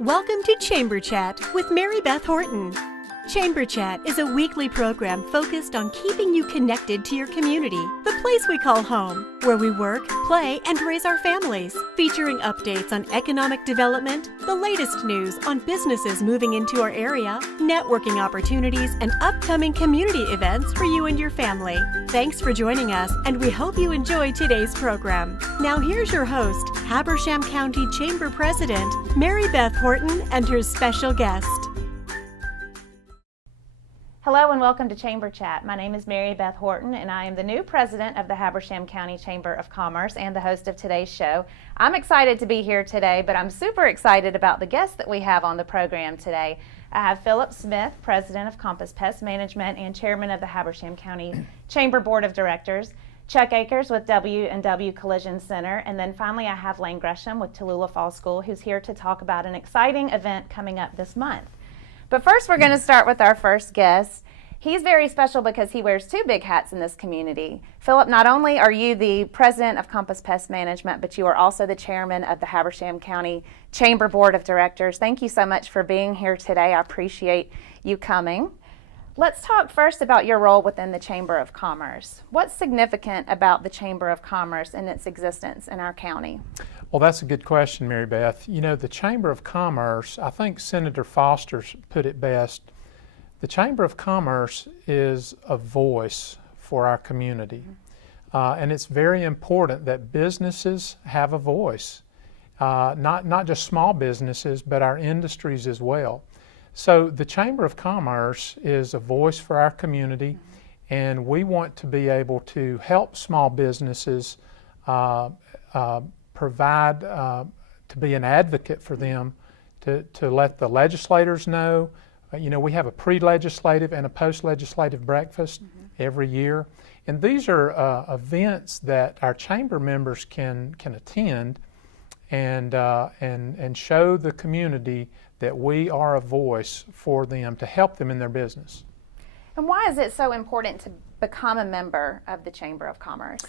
Welcome to Chamber Chat with Mary Beth Horton. Chamber Chat is a weekly program focused on keeping you connected to your community, the place we call home, where we work, play, and raise our families, featuring updates on economic development, the latest news on businesses moving into our area, networking opportunities, and upcoming community events for you and your family. Thanks for joining us, and we hope you enjoy today's program. Now here's your host, Habersham County Chamber President, Mary Beth Horton, and her special guest. Hello and welcome to Chamber Chat. My name is Mary Beth Horton and I am the new president of the Habersham County Chamber of Commerce and the host of today's show. I'm excited to be here today, but I'm super excited about the guests that we have on the program today. I have Philip Smith, president of Compass Pest Management and chairman of the Habersham County Chamber Board of Directors, Chuck Akers with W&W Collision Center, and then finally I have Lane Gresham with Tallulah Fall School, who's here to talk about an exciting event coming up this month. But first, we're going to start with our first guest. He's very special because he wears two big hats in this community. Philip, not only are you the president of Compass Pest Management, but you are also the chairman of the Habersham County Chamber Board of Directors. Thank you so much for being here today. I appreciate you coming. Let's talk first about your role within the Chamber of Commerce. What's significant about the Chamber of Commerce and its existence in our county? Well, that's a good question, Mary Beth. You know, the Chamber of Commerce, I think Senator Foster put it best. The Chamber of Commerce is a voice for our community. And it's very important that businesses have a voice, not just small businesses, but our industries as well. So the Chamber of Commerce is a voice for our community, and we want to be able to help small businesses provide, to be an advocate for them, to let the legislators know. You know, we have a pre-legislative and a post-legislative breakfast every year. And these are events that our chamber members can attend and show the community that we are a voice for them to help them in their business. And why is it so important to become a member of the Chamber of Commerce?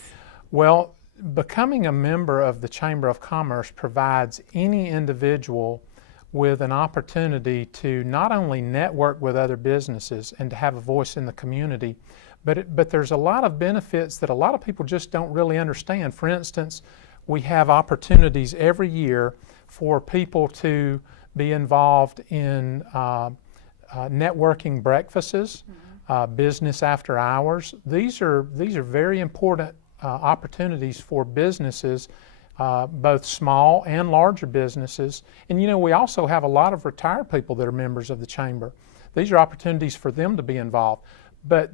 Well, becoming a member of the Chamber of Commerce provides any individual with an opportunity to not only network with other businesses and to have a voice in the community, but there's a lot of benefits that a lot of people just don't really understand. For instance, we have opportunities every year for people to be involved in networking breakfasts, business after hours. These are very important opportunities for businesses, both small and larger businesses. And you know, we also have a lot of retired people that are members of the Chamber. These are opportunities for them to be involved. But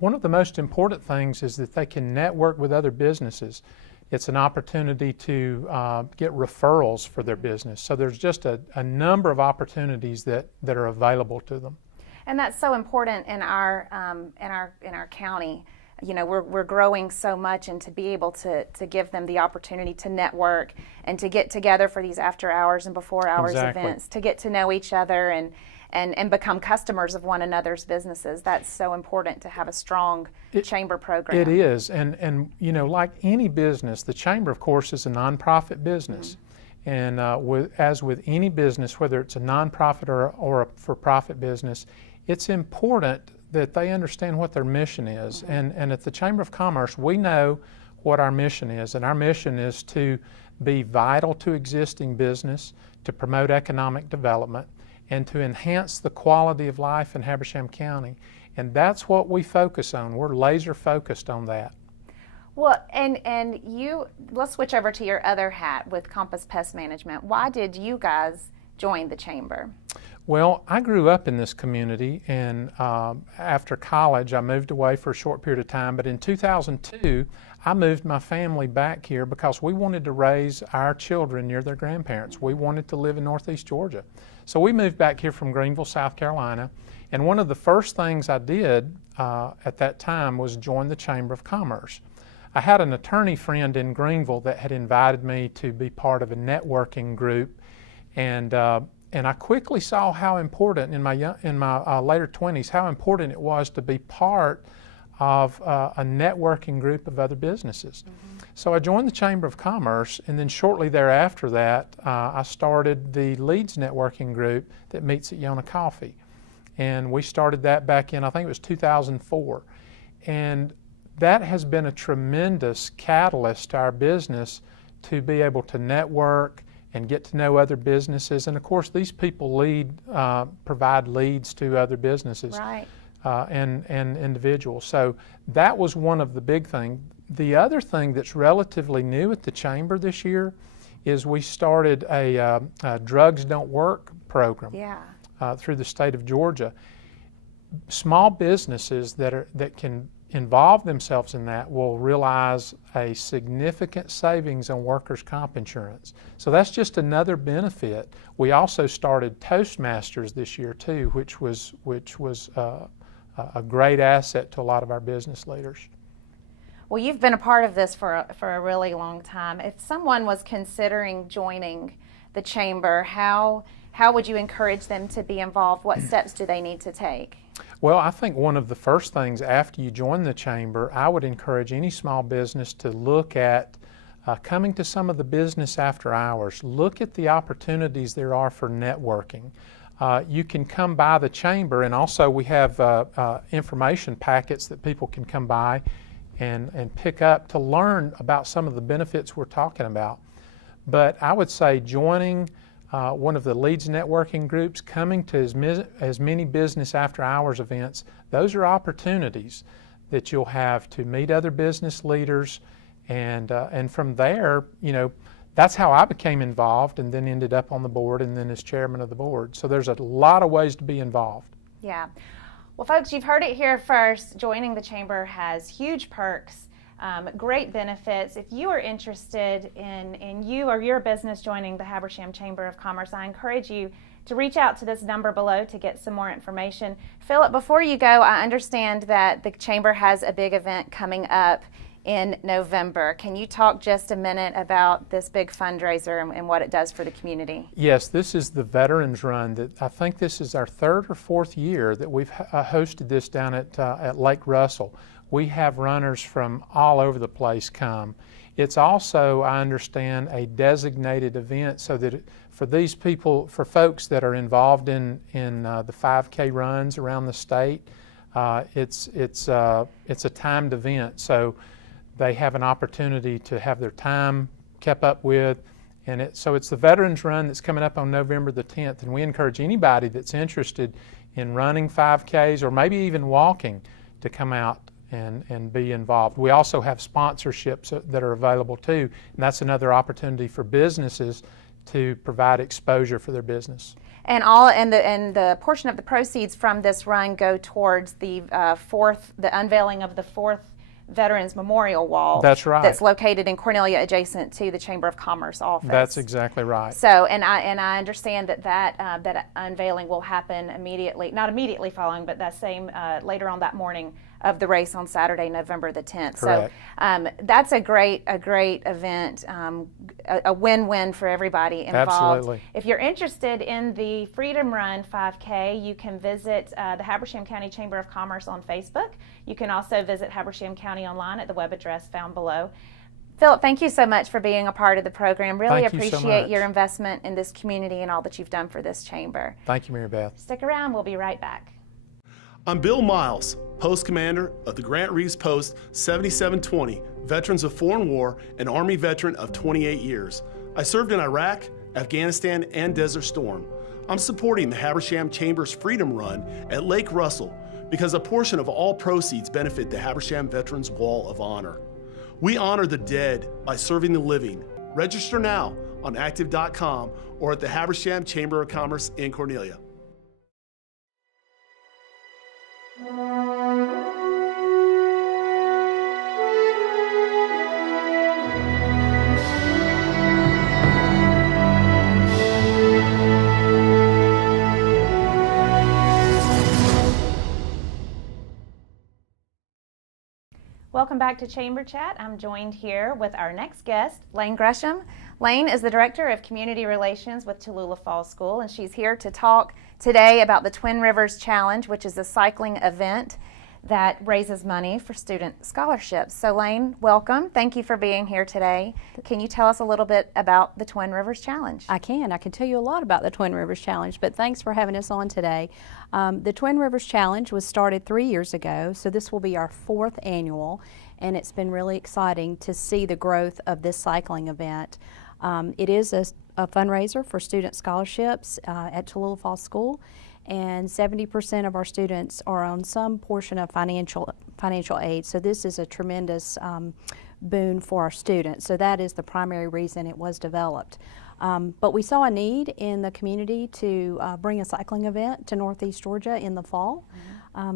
one of the most important things is that they can network with other businesses. It's an opportunity to get referrals for their business. So there's just a number of opportunities that are available to them. And that's so important in our county. You know, we're growing so much, and to be able to give them the opportunity to network and to get together for these after hours and before hours events, to get to know each other and become customers of one another's businesses. That's so important to have a strong chamber program. It is, and you know, like any business, the Chamber, of course, is a nonprofit business. And as with any business, whether it's a nonprofit or a for-profit business, it's important that they understand what their mission is. And at the Chamber of Commerce, we know what our mission is. And our mission is to be vital to existing business, to promote economic development, and to enhance the quality of life in Habersham County. And that's what we focus on. We're laser focused on that. Well, and you, let's switch over to your other hat with Compass Pest Management. Why did you guys join the Chamber? Well, I grew up in this community, and after college I moved away for a short period of time, but in 2002 I moved my family back here because we wanted to raise our children near their grandparents. We wanted to live in Northeast Georgia. So we moved back here from Greenville, South Carolina, and one of the first things I did at that time was join the Chamber of Commerce. I had an attorney friend in Greenville that had invited me to be part of a networking group, and I quickly saw how important in my later 20s, how important it was to be part of a networking group of other businesses. So I joined the Chamber of Commerce, and then shortly thereafter that, I started the Leads networking group that meets at Yona Coffee. And we started that back in, I think it was 2004. And that has been a tremendous catalyst to our business to be able to network and get to know other businesses. And of course, these people provide leads to other businesses. Right. And individuals. So that was one of the big things. The other thing that's relatively new at the Chamber this year is we started a Drugs Don't Work program through the state of Georgia. Small businesses that can involve themselves in that will realize a significant savings on workers' comp insurance. So that's just another benefit. We also started Toastmasters this year too, which was a great asset to a lot of our business leaders. Well, you've been a part of this for a really long time. If someone was considering joining the Chamber, how would you encourage them to be involved? What steps do they need to take? Well, I think one of the first things after you join the Chamber, I would encourage any small business to look at coming to some of the business after hours. Look at the opportunities there are for networking. You can come by the Chamber, and also we have information packets that people can come by and pick up to learn about some of the benefits we're talking about. But I would say joining one of the Leads networking groups, coming to as many business after hours events, those are opportunities that you'll have to meet other business leaders, and from there, that's how I became involved and then ended up on the board and then as chairman of the board. So there's a lot of ways to be involved. Yeah. Well, folks, you've heard it here first. Joining the Chamber has huge perks, great benefits. If you are interested in you or your business joining the Habersham Chamber of Commerce, I encourage you to reach out to this number below to get some more information. Philip, before you go, I understand that the Chamber has a big event coming up in November. Can you talk just a minute about this big fundraiser and what it does for the community? Yes, this is the Veterans Run. I think this is our third or fourth year that we've hosted this down at Lake Russell. We have runners from all over the place come. It's also, I understand, a designated event so that for these people, for folks that are involved in the 5K runs around the state, it's a timed event. So they have an opportunity to have their time kept up with. And so it's the Veterans Run that's coming up on November the 10th. And we encourage anybody that's interested in running 5Ks or maybe even walking to come out and be involved. We also have sponsorships that are available too. And that's another opportunity for businesses to provide exposure for their business. And the portion of the proceeds from this run go towards the unveiling of the fourth Veterans Memorial Wall. That's right. That's located in Cornelia, adjacent to the Chamber of Commerce office. That's exactly right. So, and I understand that unveiling will happen immediately, not immediately following, but that same later on that morning of the race on Saturday, November the 10th. Correct. So that's a great event, a win-win for everybody involved. Absolutely. If you're interested in the Freedom Run 5K, you can visit the Habersham County Chamber of Commerce on Facebook. You can also visit Habersham County online at the web address found below. Philip, thank you so much for being a part of the program. Really appreciate your investment in this community and all that you've done for this chamber. Thank you, Mary Beth. Stick around. We'll be right back. I'm Bill Miles, Post Commander of the Grant Reeves Post 7720, Veterans of Foreign War, and Army veteran of 28 years. I served in Iraq, Afghanistan, and Desert Storm. I'm supporting the Habersham Chamber's Freedom Run at Lake Russell because a portion of all proceeds benefit the Habersham Veterans Wall of Honor. We honor the dead by serving the living. Register now on active.com or at the Habersham Chamber of Commerce in Cornelia. Welcome back to Chamber Chat. I'm joined here with our next guest, Lane Gresham. Lane is the Director of Community Relations with Tallulah Falls School, and she's here to talk today about the Twin Rivers Challenge, which is a cycling event that raises money for student scholarships. So Lane, welcome. Thank you for being here today. Can you tell us a little bit about the Twin Rivers Challenge? I can tell you a lot about the Twin Rivers Challenge, but thanks for having us on today. The Twin Rivers Challenge was started 3 years ago, so this will be our 4th annual, and it's been really exciting to see the growth of this cycling event. It is a fundraiser for student scholarships at Tallulah Falls School, and 70% of our students are on some portion of financial aid. So this is a tremendous boon for our students. So that is the primary reason it was developed. But we saw a need in the community to bring a cycling event to Northeast Georgia in the fall.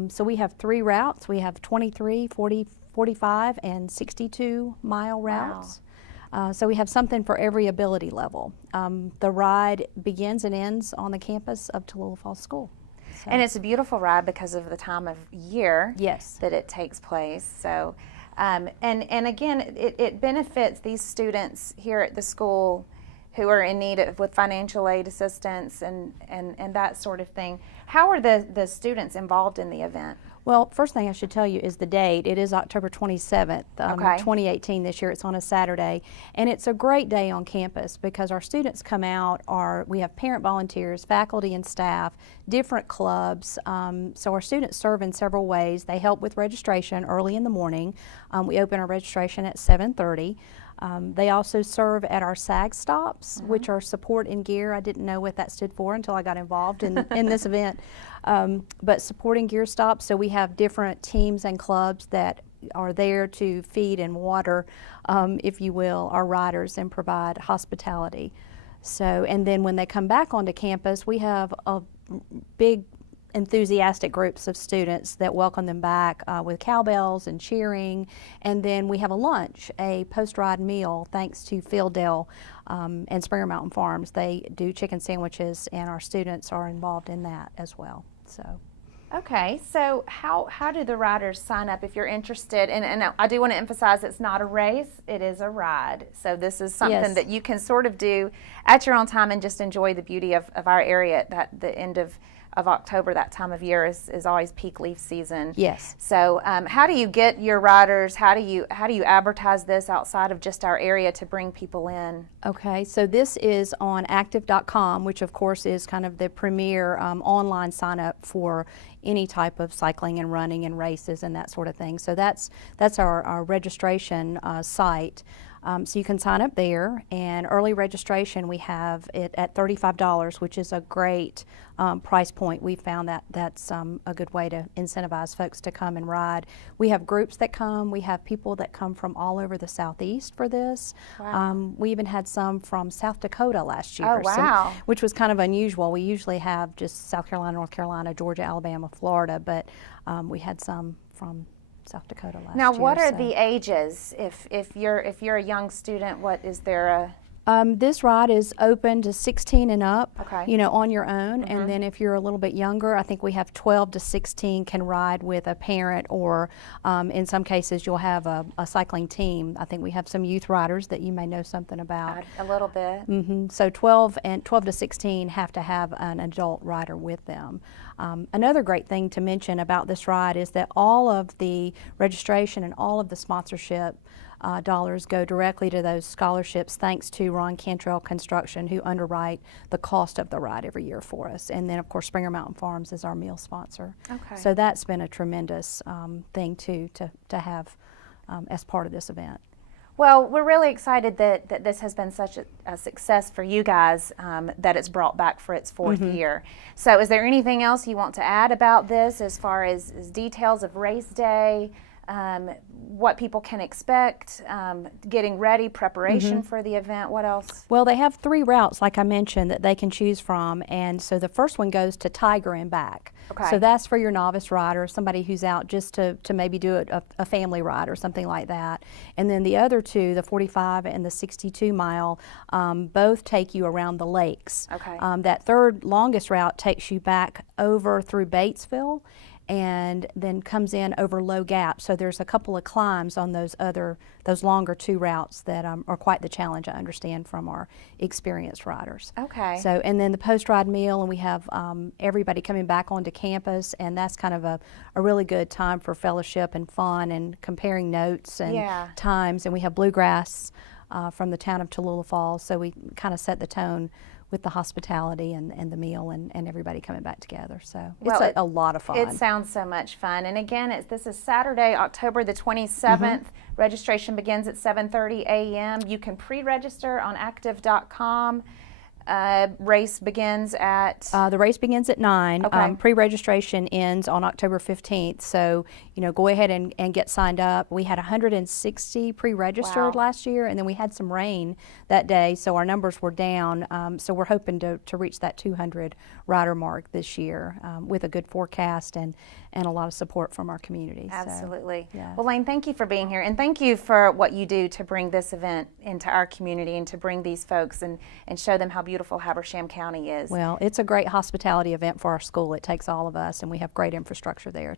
So we have 3 routes. We have 23, 40, 45, and 62 mile routes. Wow. So we have something for every ability level. The ride begins and ends on the campus of Tallulah Falls School. So. And it's a beautiful ride because of the time of year yes. that it takes place. So, and again, it benefits these students here at the school who are in need of with financial aid assistance and that sort of thing. How are the students involved in the event? Well, first thing I should tell you is the date. It is October 27th, Okay. 2018 this year. It's on a Saturday. And it's a great day on campus because our students come out, we have parent volunteers, faculty and staff, different clubs. So our students serve in several ways. They help with registration early in the morning. We open our registration at 7:30. They also serve at our SAG stops, which are support and gear. I didn't know what that stood for until I got involved in this event. But support and gear stops, so we have different teams and clubs that are there to feed and water, if you will, our riders and provide hospitality. So, and then when they come back onto campus, we have a big enthusiastic groups of students that welcome them back with cowbells and cheering, and then we have a lunch, a post-ride meal, thanks to Fieldale and Springer Mountain Farms. They do chicken sandwiches, and our students are involved in that as well. So. Okay, so how do the riders sign up if you're interested? And I do want to emphasize it's not a race, it is a ride. So this is something Yes. that you can sort of do at your own time and just enjoy the beauty of our area at the end of October. That time of year is always peak leaf season. Yes. So how do you get your riders, how do you advertise this outside of just our area to bring people in? Okay, so this is on active.com, which of course is kind of the premier online sign up for any type of cycling and running and races and that sort of thing. So that's our registration site. So you can sign up there, and early registration we have it at $35, which is a great price point. We found that that's a good way to incentivize folks to come and ride. We have groups that come. We have people that come from all over the Southeast for this. Wow. We even had some from South Dakota last year. Oh, wow. Which was kind of unusual. We usually have just South Carolina, North Carolina, Georgia, Alabama, Florida, but we had some from South Dakota last year. Now, what are so. the ages? If you're a young student, what is there a? This ride is open to 16 and up, Okay. you know, on your own. And then if you're a little bit younger, I think we have 12 to 16 can ride with a parent, or in some cases you'll have a cycling team. I think we have some youth riders that you may know something about. A little bit. So 12 to 16 have to have an adult rider with them. Another great thing to mention about this ride is that all of the registration and all of the sponsorship dollars go directly to those scholarships, thanks to Ron Cantrell Construction, who underwrite the cost of the ride every year for us. And then, of course, Springer Mountain Farms is our meal sponsor. Okay. So that's been a tremendous thing, too, to have as part of this event. Well, we're really excited that this has been such a success for you guys, that it's brought back for its 4th year. So is there anything else you want to add about this as far as details of race day, what people can expect, getting ready, preparation for the event? What else? Well, they have 3 routes, like I mentioned, that they can choose from. And so the first one goes to Tiger and back. Okay. So that's for your novice rider, somebody who's out just to maybe do a family ride or something like that. And then the other 2, the 45 and the 62 mile, both take you around the lakes. Okay. That third longest route takes you back over through Batesville. and then comes in over low gaps. So there's a couple of climbs on those longer 2 routes that are quite the challenge, I understand, from our experienced riders. Okay. So, and then the post-ride meal, and we have everybody coming back onto campus, and that's kind of a really good time for fellowship and fun and comparing notes and times. And we have bluegrass from the town of Tallulah Falls, so we kind of set the tone with the hospitality and the meal and everybody coming back together. So it's a lot of fun. It sounds so much fun. And again, this is Saturday, October the 27th. Registration begins at 7:30 a.m. You can pre-register on active.com. Race begins at? The race begins at 9. Okay. Pre-registration ends on October 15th. So, go ahead and get signed up. We had 160 pre-registered last year, and then we had some rain that day, so our numbers were down. So we're hoping to reach that 200 rider mark this year with a good forecast and a lot of support from our community. Absolutely. So, yeah. Well, Lane, thank you for being here, and thank you for what you do to bring this event into our community and to bring these folks and show them how beautiful Habersham County is. Well, it's a great hospitality event for our school. It takes all of us, and we have great infrastructure there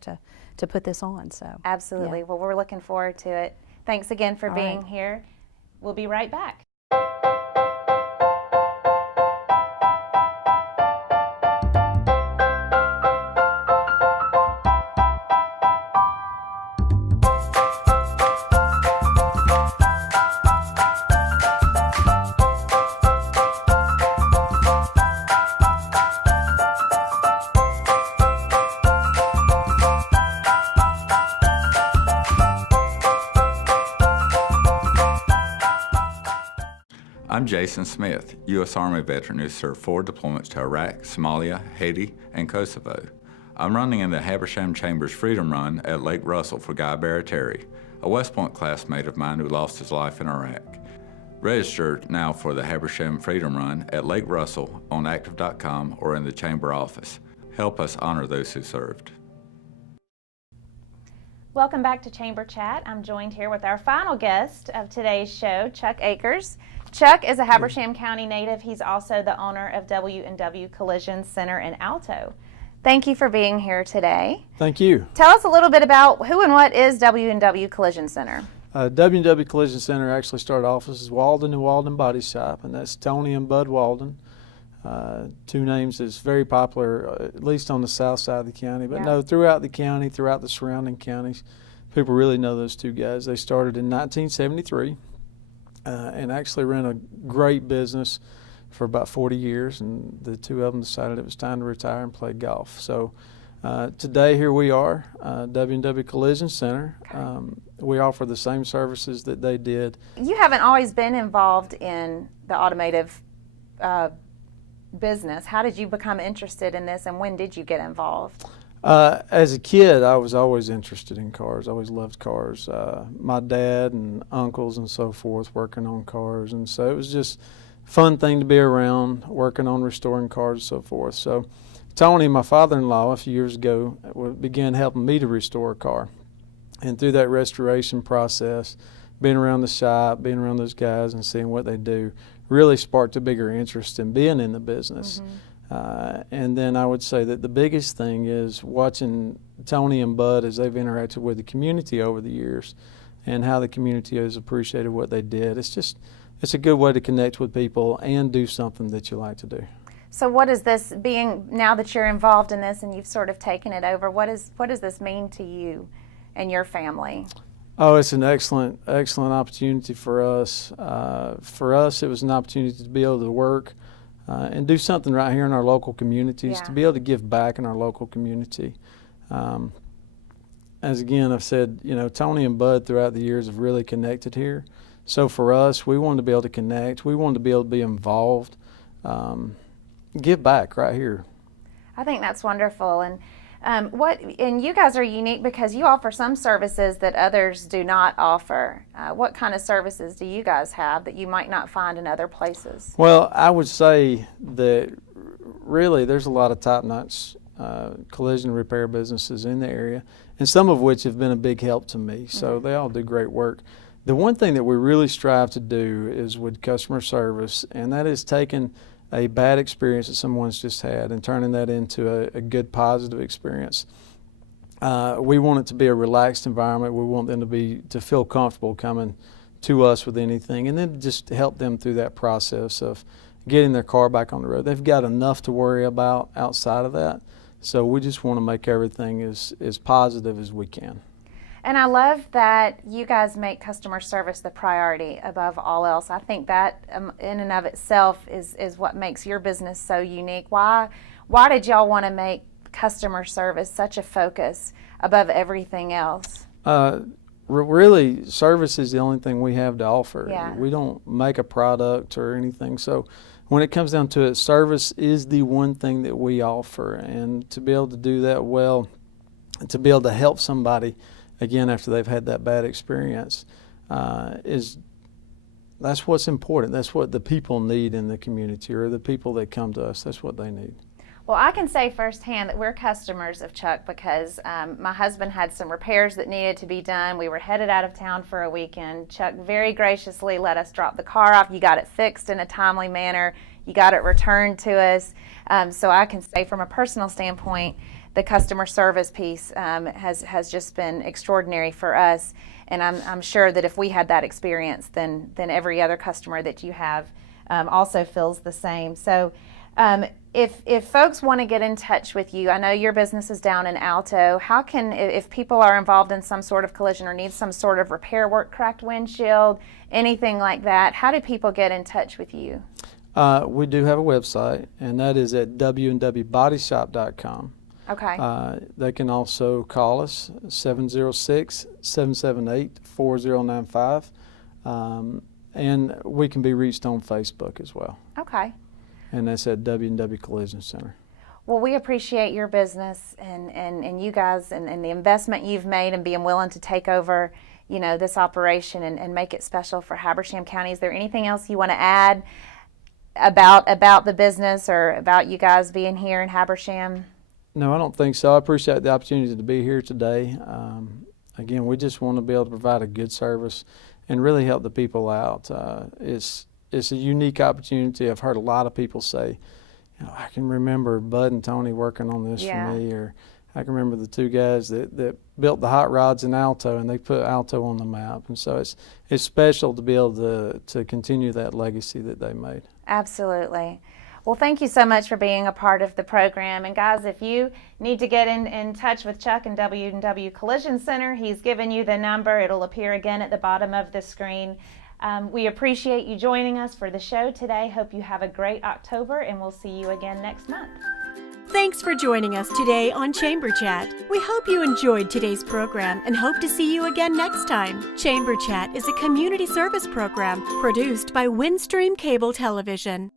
to put this on. So absolutely. Yeah. Well, we're looking forward to it. Thanks again for being here. We'll be right back. I'm Jason Smith, U.S. Army veteran who served 4 deployments to Iraq, Somalia, Haiti, and Kosovo. I'm running in the Habersham Chambers Freedom Run at Lake Russell for Guy Baratieri, a West Point classmate of mine who lost his life in Iraq. Register now for the Habersham Freedom Run at Lake Russell on active.com or in the Chamber office. Help us honor those who served. Welcome back to Chamber Chat. I'm joined here with our final guest of today's show, Chuck Akers. Chuck is a Habersham County native. He's also the owner of W&W Collision Center in Alto. Thank you for being here today. Thank you. Tell us a little bit about who and what is W&W Collision Center. W&W Collision Center actually started off as Walden and Walden Body Shop, and that's Tony and Bud Walden. 2 names that's very popular, at least on the south side of the county. But no, throughout the county, throughout the surrounding counties, people really know those 2 guys. They started in 1973 and actually ran a great business for about 40 years, and the 2 of them decided it was time to retire and play golf. So today here we are, W&W Collision Center. We offer the same services that they did. You haven't always been involved in the automotive business. How did you become interested in this, and when did you get involved? As a kid, I was always interested in cars. I always loved cars. My dad and uncles and so forth working on cars, and so it was just a fun thing to be around, working on restoring cars and so forth. So Tony, my father-in-law, a few years ago, began helping me to restore a car. And through that restoration process, being around the shop, being around those guys and seeing what they do, really sparked a bigger interest in being in the business. And then I would say that the biggest thing is watching Tony and Bud as they've interacted with the community over the years and how the community has appreciated what they did. It's a good way to connect with people and do something that you like to do. So what is this, being now that you're involved in this and you've sort of taken it over, what does this mean to you and your family? Oh, it's an excellent opportunity for us. For us, it was an opportunity to be able to work and do something right here in our local communities, to be able to give back in our local community. As again, I've said, Tony and Bud throughout the years have really connected here. So for us, we wanted to be able to connect. We wanted to be able to be involved, give back right here. I think that's wonderful. And and you guys are unique because you offer some services that others do not offer. What kind of services do you guys have that you might not find in other places? Well, I would say that really there's a lot of top-notch collision repair businesses in the area, and some of which have been a big help to me. So they all do great work. The one thing that we really strive to do is with customer service, and that is taking a bad experience that someone's just had and turning that into a good positive experience. We want it to be a relaxed environment. We want them to feel comfortable coming to us with anything, and then just help them through that process of getting their car back on the road. They've got enough to worry about outside of that, so we just want to make everything as positive as we can. And I love that you guys make customer service the priority above all else. I think that in and of itself is what makes your business so unique. Why did y'all want to make customer service such a focus above everything else? Really, service is the only thing we have to offer. Yeah. We don't make a product or anything. So when it comes down to it, service is the one thing that we offer. And to be able to do that well, and to be able to help somebody, again, after they've had that bad experience, that's what's important. That's what the people need in the community, or the people that come to us. That's what they need. Well, I can say firsthand that we're customers of Chuck because my husband had some repairs that needed to be done. We were headed out of town for a weekend. Chuck very graciously let us drop the car off. You got it fixed in a timely manner. You got it returned to us. So I can say from a personal standpoint, the customer service piece has just been extraordinary for us. And I'm sure that if we had that experience, then every other customer that you have also feels the same. So if folks want to get in touch with you, I know your business is down in Alto. How can, if people are involved in some sort of collision or need some sort of repair work, cracked windshield, anything like that, how do people get in touch with you? We do have a website, and that is at www.bodyshop.com. Okay. They can also call us 706-778-4095, and we can be reached on Facebook as well. Okay. And that's at W&W Collision Center. Well, we appreciate your business and you guys and the investment you've made and being willing to take over, this operation and make it special for Habersham County. Is there anything else you want to add about the business or about you guys being here in Habersham? No, I don't think so. I appreciate the opportunity to be here today. Again, we just want to be able to provide a good service and really help the people out. It's a unique opportunity. I've heard a lot of people say, I can remember Bud and Tony working on this for me, or I can remember the two guys that built the hot rods in Alto, and they put Alto on the map. And so it's special to be able to continue that legacy that they made. Absolutely. Well, thank you so much for being a part of the program. And guys, if you need to get in touch with Chuck and W&W Collision Center, he's given you the number. It'll appear again at the bottom of the screen. We appreciate you joining us for the show today. Hope you have a great October, and we'll see you again next month. Thanks for joining us today on Chamber Chat. We hope you enjoyed today's program and hope to see you again next time. Chamber Chat is a community service program produced by Windstream Cable Television.